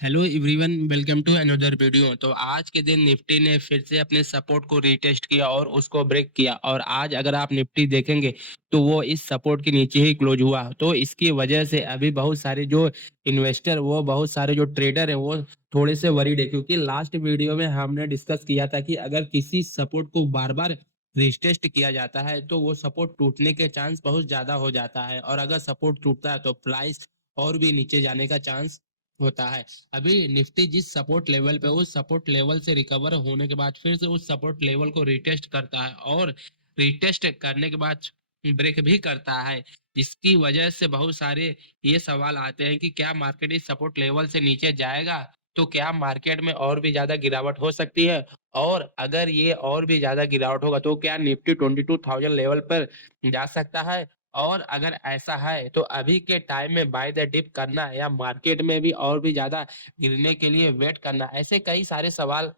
Hello everyone, welcome to another video. तो आज के दिन निफ्टी ने फिर से अपने सपोर्ट को रीटेस्ट किया और उसको ब्रेक किया और आज अगर आप निफ्टी देखेंगे तो वो इस सपोर्ट के नीचे ही क्लोज हुआ। तो इसकी वजह से अभी बहुत सारे जो इन्वेस्टर वो बहुत सारे जो ट्रेडर हैं वो थोड़े से वरीड है, क्योंकि लास्ट वीडियो में हमने डिस्कस किया था कि अगर किसी सपोर्ट को बार बार रीटेस्ट किया जाता है तो वो सपोर्ट टूटने के चांस बहुत ज़्यादा हो जाता है, और अगर सपोर्ट टूटता है तो प्राइस और भी नीचे जाने का चांस होता है। अभी निफ्टी जिस सपोर्ट लेवल पे उस सपोर्ट लेवल से रिकवर होने के बाद फिर से उस सपोर्ट लेवल को रिटेस्ट करता है और रिटेस्ट करने के बाद ब्रेक भी करता है, जिसकी वजह से बहुत सारे ये सवाल आते हैं कि क्या मार्केट इस सपोर्ट लेवल से नीचे जाएगा, तो क्या मार्केट में और भी ज्यादा गिरावट हो सकती है, और अगर ये और भी ज्यादा गिरावट होगा तो क्या निफ्टी 22,000 लेवल पर जा सकता है, और अगर ऐसा है तो अभी के टाइम में बाय द डिप करना है या मार्केट में भी और भी ज़्यादा गिरने के लिए वेट करना, ऐसे कई सारे सवाल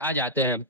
आ जाते हैं।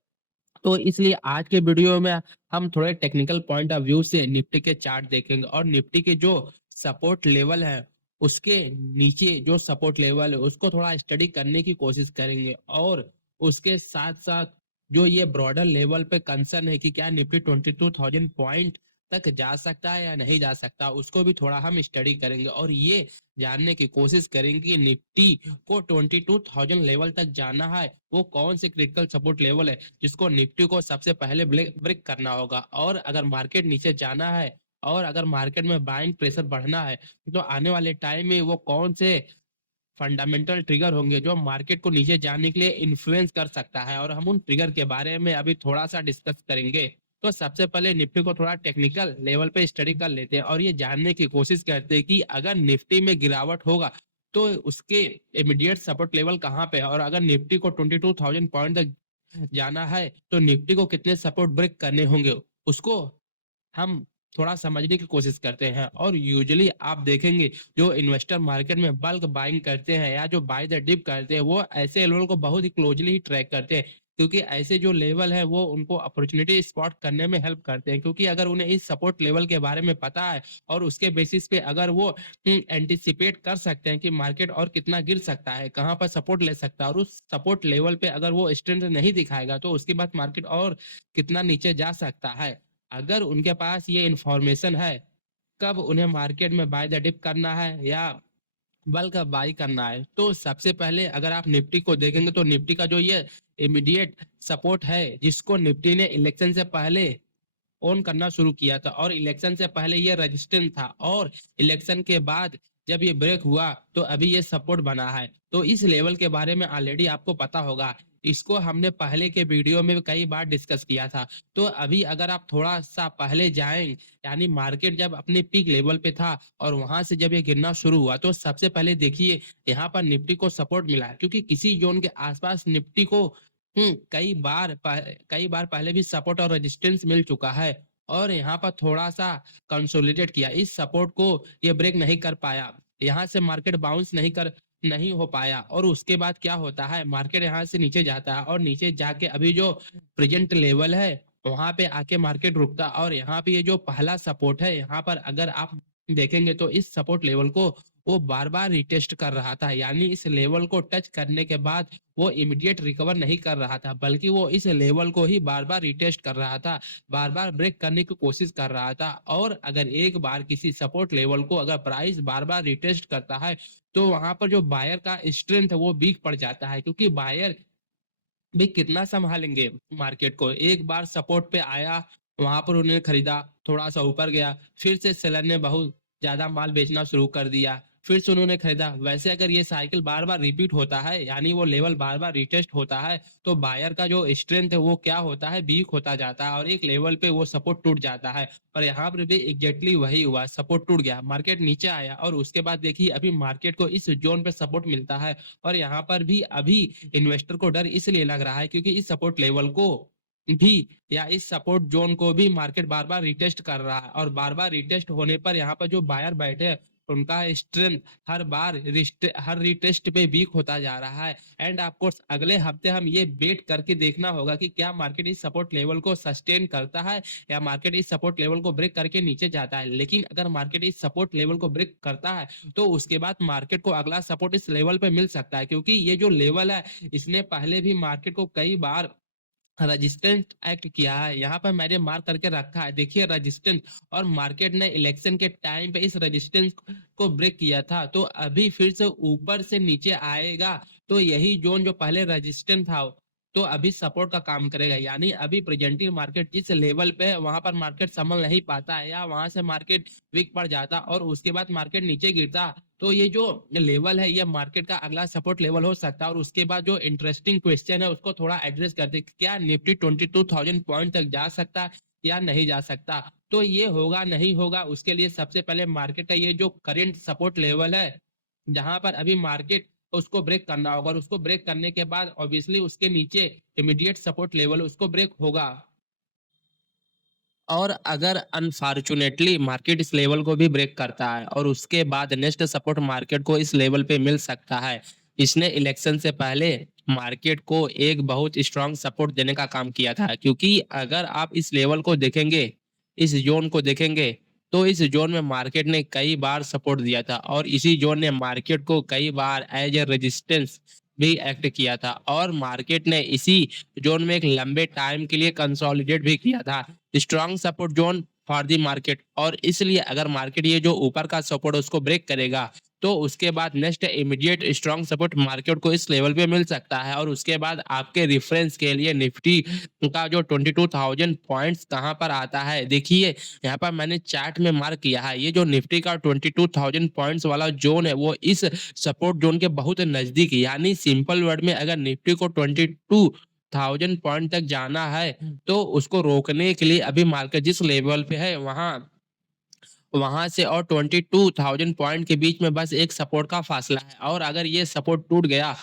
तो इसलिए आज के वीडियो में हम थोड़े टेक्निकल पॉइंट ऑफ व्यू से निफ्टी के चार्ट देखेंगे और निफ्टी के जो सपोर्ट लेवल है उसके नीचे जो सपोर्ट लेवल है उसको थोड़ा स्टडी करने की कोशिश करेंगे, और उसके साथ साथ जो ये ब्रॉडर लेवल पे कंसर्न है कि क्या निफ्टी 22,000 पॉइंट तक जा सकता है या नहीं जा सकता, उसको भी थोड़ा हम स्टडी करेंगे और ये जानने की कोशिश करेंगे कि निफ्टी को 22,000 लेवल तक जाना है वो कौन से क्रिटिकल सपोर्ट लेवल है जिसको निफ्टी को सबसे पहले ब्रेक करना होगा, और अगर मार्केट नीचे जाना है और अगर मार्केट में बाइंग प्रेशर बढ़ना है तो आने वाले टाइम में वो कौन से फंडामेंटल ट्रिगर होंगे जो मार्केट को नीचे जाने के लिए इन्फ्लुएंस कर सकता है, और हम उन ट्रिगर के बारे में अभी थोड़ा सा डिस्कस करेंगे। तो सबसे पहले निफ्टी को थोड़ा टेक्निकल लेवल पे स्टडी कर लेते हैं और ये जानने की कोशिश करते हैं कि अगर निफ्टी में गिरावट होगा तो उसके इमीडिएट सपोर्ट लेवल कहाँ पे है, और अगर निफ्टी को 22,000 पॉइंट तक जाना है तो निफ्टी को कितने सपोर्ट ब्रेक करने होंगे, उसको हम थोड़ा समझने की कोशिश करते हैं। और यूजुअली आप देखेंगे जो इन्वेस्टर मार्केट में बल्क बाइंग करते हैं या जो बाय द डिप करते हैं वो ऐसे लेवल को बहुत ही क्लोजली ट्रैक करते हैं, क्योंकि ऐसे जो लेवल है वो उनको अपॉर्चुनिटी स्पॉट करने में हेल्प करते हैं, क्योंकि अगर उन्हें इस सपोर्ट लेवल के बारे में पता है और उसके बेसिस पे अगर वो एंटिसिपेट कर सकते हैं कि मार्केट और कितना गिर सकता है, कहाँ पर सपोर्ट ले सकता है, और उस सपोर्ट लेवल पे अगर वो स्ट्रेंथ नहीं दिखाएगा तो उसके बाद मार्केट और कितना नीचे जा सकता है। अगर उनके पास ये इन्फॉर्मेशन है कब उन्हें मार्केट में बाय द डिप करना है या बल्क बाई करना है, तो सबसे पहले अगर आप निफ्टी को देखेंगे तो निफ्टी का जो ये इमीडिएट सपोर्ट है जिसको निफ्टी ने इलेक्शन से पहले ऑन करना शुरू किया था, और इलेक्शन से पहले ये रेजिस्टेंस था, और इलेक्शन के बाद जब ये ब्रेक हुआ तो अभी ये सपोर्ट बना है। तो इस लेवल के बारे में ऑलरेडी आपको पता होगा, इसको हमने पहले के वीडियो में कई बार डिस्कस किया था। तो अभी अगर आप थोड़ा सा पहले जाएं, यानी मार्केट जब अपने पीक लेवल पे था और वहां से जब ये गिरना शुरू हुआ तो सबसे पहले देखिए यहाँ पर निफ्टी को सपोर्ट मिला, क्योंकि किसी जोन के आसपास निफ्टी को कई बार पहले भी सपोर्ट और रेजिस्टेंस मिल चुका है, और यहाँ पर थोड़ा-सा कंसोलिडेट किया। इस सपोर्ट को ये ब्रेक नहीं कर पाया। यहाँ से मार्केट बाउंस नहीं हो पाया, और उसके बाद क्या होता है मार्केट यहाँ से नीचे जाता है और नीचे जाके अभी जो प्रेजेंट लेवल है वहाँ पे आके मार्केट रुकता है, और यहाँ पे ये जो पहला सपोर्ट है यहाँ पर अगर आप देखेंगे तो इस सपोर्ट लेवल को वो बार-बार रिटेस्ट कर रहा था, यानी इस लेवल को टच करने के बाद वो इमीडिएट रिकवर नहीं कर रहा था, बल्कि वो इस लेवल को ही बार-बार रिटेस्ट कर रहा था, बार-बार ब्रेक करने की कोशिश कर रहा था। और अगर एक बार किसी सपोर्ट लेवल को अगर प्राइस बार-बार रिटेस्ट करता है, तो वहाँ पर जो बायर का स्ट्रेंथ है वो वीक पड़ जाता है, क्योंकि बायर भी कितना सँभालेंगे मार्केट को। एक बार सपोर्ट पे आया, वहाँ पर उन्होंने खरीदा, थोड़ा-सा ऊपर गया, फिर से सेलर ने बहुत ज़्यादा माल बेचना शुरू कर दिया, फिर से उन्होंने खरीदा। वैसे अगर ये साइकिल बार-बार रिपीट होता है, यानी वो लेवल बार-बार रीटेस्ट होता है, तो बायर का जो स्ट्रेंथ है वो क्या होता है, वीक होता जाता है और एक लेवल पे वो सपोर्ट टूट जाता है। और यहाँ पर भी एग्ज़ैक्टली वही हुआ, सपोर्ट टूट गया, मार्केट नीचे आया और उसके बाद देखिए अभी मार्केट को इस ज़ोन पे सपोर्ट मिलता है, और यहाँ पर भी अभी इन्वेस्टर को डर इसलिए लग रहा है क्योंकि इस सपोर्ट लेवल को भी या इस सपोर्ट जोन को भी मार्केट बार-बार रिटेस्ट कर रहा है, और बार-बार रिटेस्ट होने पर यहाँ पर जो बायर बैठे हैं उनका स्ट्रेंथ हर रीटेस्ट पे वीक होता जा रहा है। एंड ऑफ कोर्स अगले हफ्ते हम ये वेट करके देखना होगा कि क्या मार्केट इस सपोर्ट लेवल को सस्टेन करता है या मार्केट इस सपोर्ट लेवल को ब्रेक करके नीचे जाता है। लेकिन अगर मार्केट इस सपोर्ट लेवल को ब्रेक करता है तो उसके बाद मार्केट को अगला सपोर्ट इस लेवल पे मिल सकता है, क्योंकि ये जो लेवल है इसने पहले भी मार्केट को कई बार रेजिस्टेंस एक्ट किया है। यहाँ पर मैंने मार्क करके रखा है, देखिए रेजिस्टेंस। और मार्केट ने इलेक्शन के टाइम पे इस रेजिस्टेंस को ब्रेक किया था, तो अभी फिर से ऊपर से नीचे आएगा तो यही जोन जो पहले रेजिस्टेंस था तो अभी सपोर्ट का काम करेगा। यानी अभी प्रेजेंटली मार्केट जिस लेवल पे है वहां पर मार्केट संभल नहीं पाता है या वहां से मार्केट वीक पड़ जाता और उसके बाद मार्केट नीचे गिरता, तो ये जो लेवल है ये मार्केट का अगला सपोर्ट लेवल हो सकता है। और उसके बाद जो इंटरेस्टिंग क्वेश्चन है उसको थोड़ा एड्रेस करते, क्या निफ्टी 22,000 पॉइंट तक जा सकता है या नहीं जा सकता। तो ये होगा नहीं होगा उसके लिए सबसे पहले मार्केट का ये जो करंट सपोर्ट लेवल है जहां पर अभी मार्केट उसको ब्रेक करना होगा, और उसको ब्रेक करने के बाद ऑब्वियसली उसके नीचे इमीडिएट सपोर्ट लेवल उसको ब्रेक होगा। और अगर अनफॉर्चुनेटली मार्केट इस लेवल को भी ब्रेक करता है और उसके बाद नेक्स्ट सपोर्ट मार्केट को इस लेवल पे मिल सकता है। इसने इलेक्शन से पहले मार्केट को एक बहुत स्ट्रांग सपोर्ट देने का काम किया था, क्योंकि अगर आप इस लेवल को देखेंगे, इस जोन को देखेंगे, तो इस जोन में मार्केट ने कई बार सपोर्ट दिया था और इसी जोन ने मार्केट को कई बार एज ए रेजिस्टेंस भी एक्ट किया था और मार्केट ने इसी जोन में एक लंबे टाइम के लिए कंसोलिडेट भी किया था। Strong support zone for the market. और इसलिए अगर मार्केट ये जो ऊपर का सपोर्ट उसको ब्रेक करेगा तो उसके बाद next immediate strong support market को इस लेवल पे मिल सकता है। और उसके बाद आपके रेफरेंस के लिए निफ्टी का जो 22,000 पॉइंट्स कहाँ पर आता है, देखिए यहाँ पर मैंने चार्ट में मार्क किया है। ये जो निफ्टी का 22,000 पॉइंट्स वाला जोन है वो इस सपोर्ट जोन के बहुत नजदीक, यानी सिंपल वर्ड में अगर निफ्टी को 22,000 पॉइंट तक जाना है तो उसको रोकने के लिए अभी मार्केट जिस लेवल पे है वहां वहां से और 22,000 पॉइंट के बीच में बस एक सपोर्ट का फासला है। और अगर ये सपोर्ट टूट गया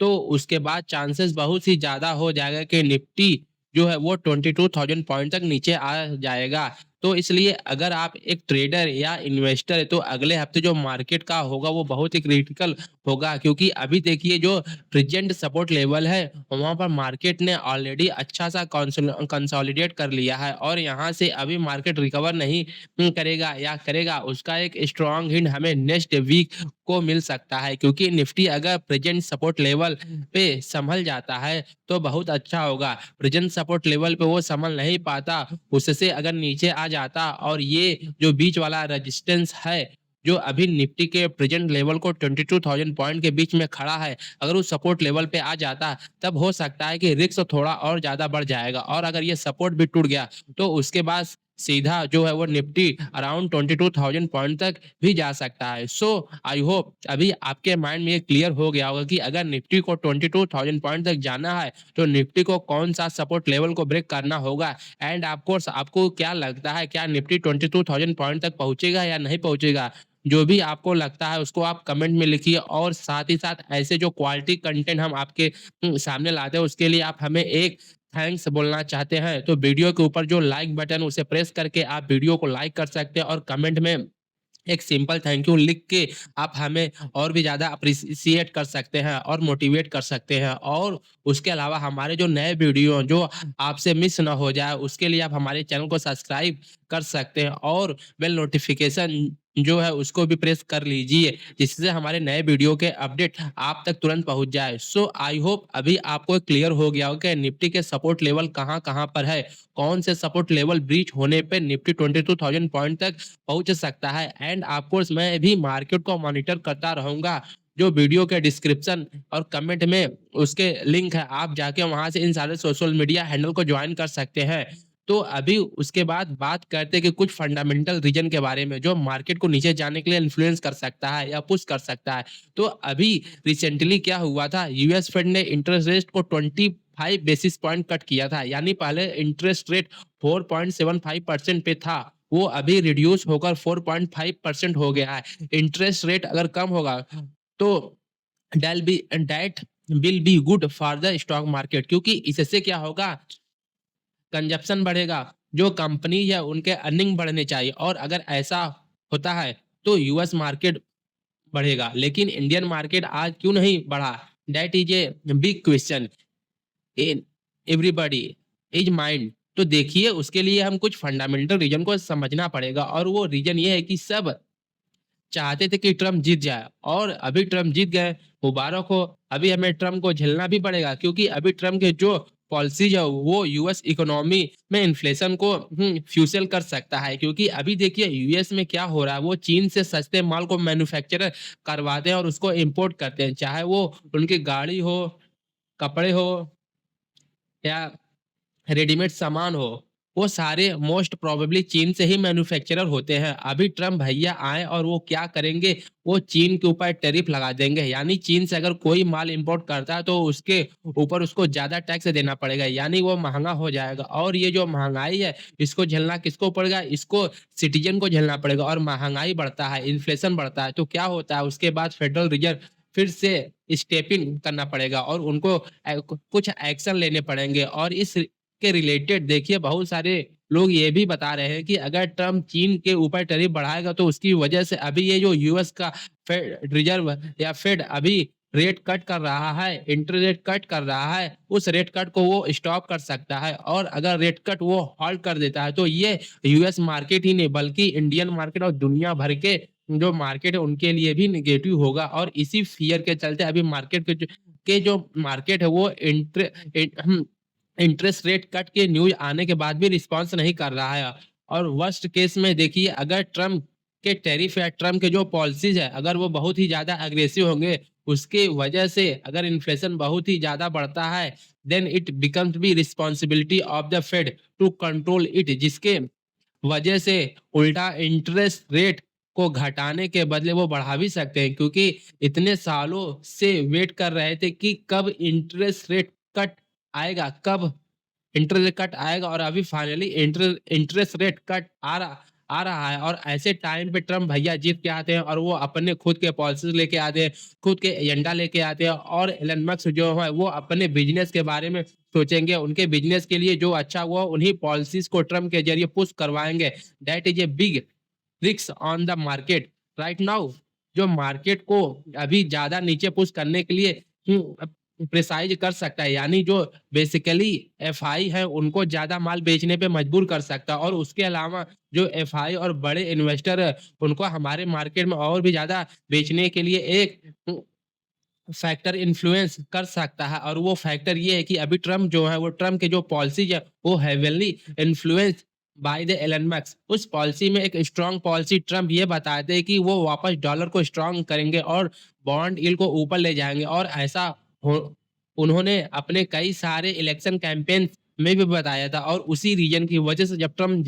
तो उसके बाद चांसेस बहुत ही ज्यादा हो जाएगा कि निफ्टी जो है वो 22,000 पॉइंट तक नीचे आ जाएगा। तो इसलिए अगर आप एक ट्रेडर या इन्वेस्टर है तो अगले हफ्ते जो मार्केट का होगा वो बहुत ही क्रिटिकल होगा, क्योंकि अभी देखिए जो प्रेजेंट सपोर्ट लेवल है वहां पर मार्केट ने ऑलरेडी अच्छा सा कंसोलिडेट कर लिया है और यहाँ से अभी मार्केट रिकवर नहीं करेगा या करेगा उसका एक स्ट्रॉन्ग हिंट हमें नेक्स्ट वीक को मिल सकता है। क्योंकि निफ्टी अगर प्रेजेंट सपोर्ट लेवल पे संभल जाता है तो बहुत अच्छा होगा। प्रेजेंट सपोर्ट लेवल पे वो संभल नहीं पाता, उससे अगर नीचे आ जाता और ये जो बीच वाला रेजिस्टेंस है जो अभी निफ्टी के प्रेजेंट लेवल को 22,000 पॉइंट के बीच में खड़ा है, अगर उस सपोर्ट लेवल पे आ जाता तब हो सकता है कि रिस्क थोड़ा और ज्यादा बढ़ जाएगा। और अगर ये सपोर्ट भी टूट गया तो उसके बाद सीधा जो है वो निफ्टी अराउंड 22,000 पॉइंट तक भी जा सकता है। सो आई होप अभी आपके माइंड में ये क्लियर हो गया होगा कि अगर निफ्टी को 22,000 पॉइंट तक जाना है तो निफ्टी को कौन सा सपोर्ट लेवल को ब्रेक करना होगा। एंड ऑफ कोर्स आपको क्या लगता है, क्या निफ्टी 22,000 पॉइंट तक पहुंचेगा या नहीं पहुंचेगा? जो भी आपको लगता है उसको आप कमेंट में लिखिए और साथ ही साथ ऐसे जो क्वालिटी कंटेंट हम आपके सामने लाते हैं उसके लिए आप हमें एक थैंक्स बोलना चाहते हैं तो वीडियो के ऊपर जो लाइक बटन उसे प्रेस करके आप वीडियो को लाइक कर सकते हैं और कमेंट में एक सिंपल थैंक यू लिख के आप हमें और भी ज़्यादा अप्रिशिएट कर सकते हैं और मोटिवेट कर सकते हैं। और उसके अलावा हमारे जो नए वीडियो जो आपसे मिस ना हो जाए उसके लिए आप हमारे चैनल को सब्सक्राइब कर सकते हैं और बेल नोटिफिकेशन जो है उसको भी प्रेस कर लीजिए, जिससे हमारे नए वीडियो के अपडेट आप तक तुरंत पहुंच जाए। सो आई होप अभी आपको क्लियर हो गया हो कि निफ्टी के सपोर्ट लेवल कहाँ कहाँ पर है, कौन से सपोर्ट लेवल ब्रीच होने पे निफ्टी 22,000 पॉइंट तक पहुंच सकता है। एंड ऑफकोर्स मैं भी मार्केट को मॉनिटर करता रहूंगा। जो वीडियो के डिस्क्रिप्शन और कमेंट में उसके लिंक है, आप जाके वहां से इन सारे सोशल मीडिया हैंडल को ज्वाइन कर सकते हैं। तो अभी उसके बाद बात करते हैं कि कुछ फंडामेंटल रीजन के बारे में जो मार्केट को नीचे जाने के लिए इन्फ्लुएंस कर सकता है या पुश कर सकता है। तो अभी रिसेंटली क्या हुआ था, यूएस फेड ने इंटरेस्ट रेट को 25 बेसिस पॉइंट कट किया था। यानी पहले इंटरेस्ट रेट 4.75% पे था, वो अभी रिड्यूस होकर 4.5% हो गया है। इंटरेस्ट रेट अगर कम होगा तो that will be good for the stock market, क्योंकि इससे क्या होगा, कंजप्शन बढ़ेगा, जो कंपनी है उनके अर्निंग बढ़ने चाहिए। और अगर ऐसा होता है तो यूएस मार्केट बढ़ेगा, लेकिन इंडियन मार्केट आज क्यों नहीं बढ़ा? That is a big question in everybody is mind. तो देखिए उसके लिए हम कुछ फंडामेंटल रीजन को समझना पड़ेगा और वो रीजन ये है कि सब चाहते थे कि ट्रम्प जीत जाए और अभी ट्रम्प जीत गए, मुबारक हो। अभी हमें ट्रम्प को झेलना भी पड़ेगा क्योंकि अभी ट्रम्प के जो पॉलिसीज है वो यूएस इकोनॉमी में इन्फ्लेशन को फ्यूसल कर सकता है, क्योंकि अभी देखिए यूएस में क्या हो रहा है, वो चीन से सस्ते माल को मैन्युफैक्चर करवाते हैं और उसको इंपोर्ट करते हैं, चाहे वो उनकी गाड़ी हो, कपड़े हो या रेडीमेड सामान हो, वो सारे मोस्ट प्रोबेबली चीन से ही मैन्युफैक्चरर होते हैं। अभी ट्रम्प भैया आए और वो क्या करेंगे, वो चीन के ऊपर टैरिफ लगा देंगे। यानी चीन से अगर कोई माल इंपोर्ट करता है तो उसके ऊपर उसको ज़्यादा टैक्स देना पड़ेगा, यानी वो महँगा हो जाएगा और ये जो महँगाई है, इसको झेलना किसको पड़ेगा? इसको सिटीज़न को झेलना पड़ेगा और महँगाई बढ़ता है, इन्फ्लेशन बढ़ता है, तो क्या होता है उसके बाद फेडरल रिज़र्व फिर से स्टेप इन करना पड़ेगा और उनको कुछ एक्शन लेने पड़ेंगे और इस के रिलेटेड देखिए बहुत सारे लोग ये भी बता रहे हैं कि अगर ट्रम्प चीन के ऊपर टैरिफ बढ़ाएगा तो उसकी वजह से अभी ये जो यूएस का फेड रिजर्व या फेड अभी रेट कट कर रहा है, इंटरेस्ट रेट कट कर रहा है, उस रेट कट को वो स्टॉप कर सकता है और अगर रेट कट वो हॉल्ट कर देता है तो ये यूएस मार्केट ही नहीं बल्कि इंडियन मार्केट और दुनिया भर के जो मार्केट है उनके लिए भी नेगेटिव होगा और इसी फियर के चलते अभी मार्केट के जो मार्केट है वो इंटरेस्ट रेट कट के न्यूज़ आने के बाद भी रिस्पॉन्स नहीं कर रहा है और वर्स्ट केस में देखिए अगर ट्रम्प के टैरिफ या ट्रम्प के जो पॉलिसीज़ है, अगर वो बहुत ही ज़्यादा एग्रेसिव होंगे, उसकी वजह से अगर इन्फ्लेशन बहुत ही ज़्यादा बढ़ता है, then it becomes the responsibility of the Fed to control it, जिसके वजह से उल्टा इंटरेस्ट रेट को घटाने के बदले वो बढ़ा भी सकते हैं, क्योंकि इतने सालों से वेट कर रहे थे कि कब इंटरेस्ट रेट कट आएगा, कब इंटरेस्ट रेट कट आएगा और अभी फाइनली इंटरेस्ट रेट कट आ रहा है और ऐसे टाइम पे ट्रम्प भैया जीत के आते हैं और वो अपने खुद के पॉलिसीज़ लेके आते हैं, खुद के एजेंडा लेके आते हैं और एलन मस्क जो है वो अपने बिज़नेस के बारे में सोचेंगे, उनके बिज़नेस के लिए जो अच्छा हुआ उन्हीं पॉलिसीज़ को ट्रम्प के ज़रिए पुश करवाएँगे। That is a big risk on the market right now. जो मार्केट को अभी ज़्यादा नीचे पुश करने के लिए प्रेसाइज़ कर सकता है, यानी जो बेसिकली एफआई है उनको ज़्यादा माल बेचने पे मजबूर कर सकता है और उसके अलावा जो एफआई और बड़े इन्वेस्टर है उनको हमारे मार्केट में और भी ज़्यादा बेचने के लिए एक फैक्टर इन्फ्लुएंस कर सकता है और वो फैक्टर ये है कि अभी ट्रम्प जो है वो ट्रम्प के जो पॉलिसीज है वो heavily influence by the Elon Musk. उस पॉलिसी में एक स्ट्रांग पॉलिसी ट्रम्प ये बताते हैं कि वो वापस डॉलर को स्ट्रांग करेंगे और बॉन्ड यील्ड को ऊपर ले जाएंगे और ऐसा हो उन्होंने अपने कई सारे इलेक्शन कैंपेन में भी बताया था और उसी रीजन की वजह से जब ट्रम्प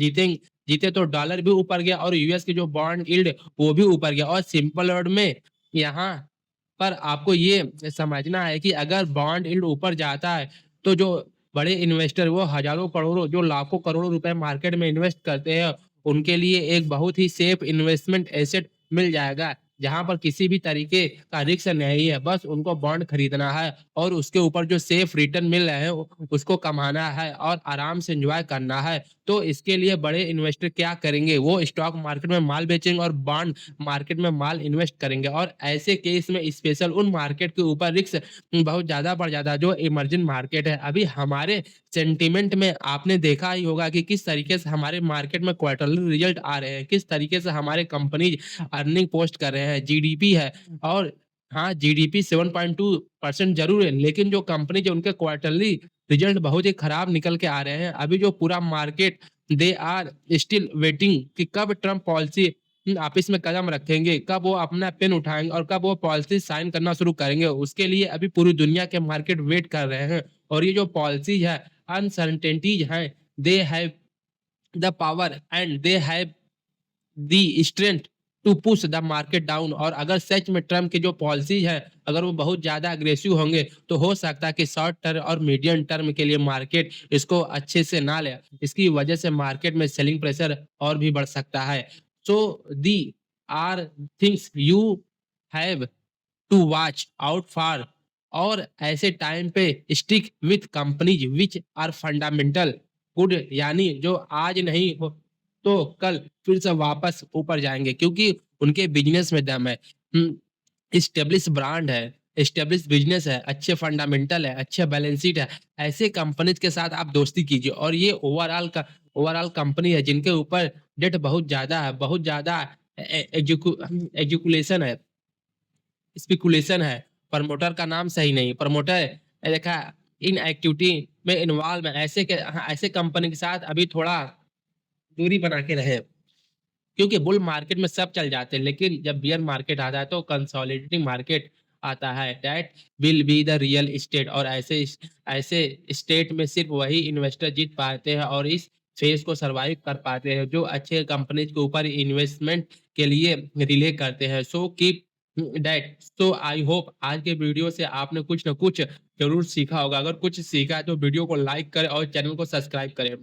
जीते तो डॉलर भी ऊपर गया और यूएस की जो बॉन्ड यील्ड वो भी ऊपर गया और सिंपल वर्ड में यहाँ पर आपको ये समझना है कि अगर बॉन्ड यील्ड ऊपर जाता है, तो जो बड़े इन्वेस्टर वो हज़ारों करोड़ों जो लाखों करोड़ों रुपए मार्केट में इन्वेस्ट करते हैं, उनके लिए एक बहुत ही सेफ इन्वेस्टमेंट एसेट मिल जाएगा, जहाँ पर किसी भी तरीके का रिस्क नहीं है। बस उनको बॉन्ड खरीदना है और उसके ऊपर जो सेफ रिटर्न मिल रहे हैं, उसको कमाना है और आराम से एन्जॉय करना है। तो इसके लिए बड़े इन्वेस्टर क्या करेंगे, वो स्टॉक मार्केट में माल बेचेंगे और बॉन्ड मार्केट में माल इन्वेस्ट करेंगे और ऐसे केस में स्पेशल उन मार्केट के ऊपर रिस्क बहुत ज़्यादा बढ़ जाता है जो इमर्जिंग मार्केट है। अभी हमारे सेंटीमेंट में आपने देखा ही होगा कि किस तरीके से हमारे मार्केट में क्वार्टरली रिजल्ट आ रहे हैं, किस तरीके से हमारे कंपनीज अर्निंग पोस्ट कर रहे हैं, जीडीपी है और हाँ, जीडीपी 7.2% ज़रूर है, लेकिन जो कंपनी जो उनके क्वार्टरली रिजल्ट बहुत ही खराब निकल के आ रहे हैं। अभी जो पूरा market they are still waiting कि कब ट्रम्प पॉलिसी ऑफिस में कदम रखेंगे, कब वो अपना पेन उठाएँगे और कब वो पॉलिसी साइन करना शुरू करेंगे। उसके लिए अभी पूरी दुनिया के मार्केट वेट कर रहे हैं और ये जो पॉलिसीज़ है, अनसर्टेनिटीज़ हैं, they have the power and they have the strength to push the market down और अगर सच में ट्रम्प की जो पॉलिसीज है अगर वो बहुत ज़्यादा अग्रेसिव होंगे तो हो सकता है कि शॉर्ट टर्म और मीडियम टर्म के लिए मार्केट इसको अच्छे से ना ले। इसकी वजह से मार्केट में सेलिंग प्रेशर और भी बढ़ सकता है। So these are things you have to watch out for और ऐसे टाइम पे stick with companies which are fundamental good, यानी जो आज नहीं हो तो कल फिर से वापस ऊपर जाएँगे, क्योंकि उनके बिज़नेस में दम है। हुँ, एस्टेब्लिश ब्रांड है, एस्टेब्लिश बिज़नेस है, अच्छे फंडामेंटल है, अच्छा बैलेंस शीट है। ऐसे कंपनीज़ के साथ आप दोस्ती कीजिए और ये ओवरऑल कंपनी है जिनके ऊपर डेट बहुत ज़्यादा है, बहुत ज़्यादा एजुकुलेशन है, स्पेकुलेशन है। प्रमोटर का नाम सही नहीं, प्रमोटर देखा इन एक्टिविटी में इन्वॉल्व है। ऐसे कंपनी के साथ अभी थोड़ा दूरी बना के रहें। क्योंकि बुल मार्केट में सब चल जाते हैं, लेकिन जब बियर मार्केट आता है तो कंसोलिडेटिंग मार्केट आता है, that will be the real estate. और ऐसे स्टेट में सिर्फ वही इन्वेस्टर जीत पाते हैं और इस फेज को सरवाइव कर पाते हैं जो अच्छे कंपनीज के ऊपर इन्वेस्टमेंट के लिए रिले करते हैं। So keep that. So I hope आज के वीडियो से आपने कुछ ना कुछ जरूर सीखा होगा। अगर कुछ सीखा है तो वीडियो को लाइक करें और चैनल को सब्सक्राइब करें।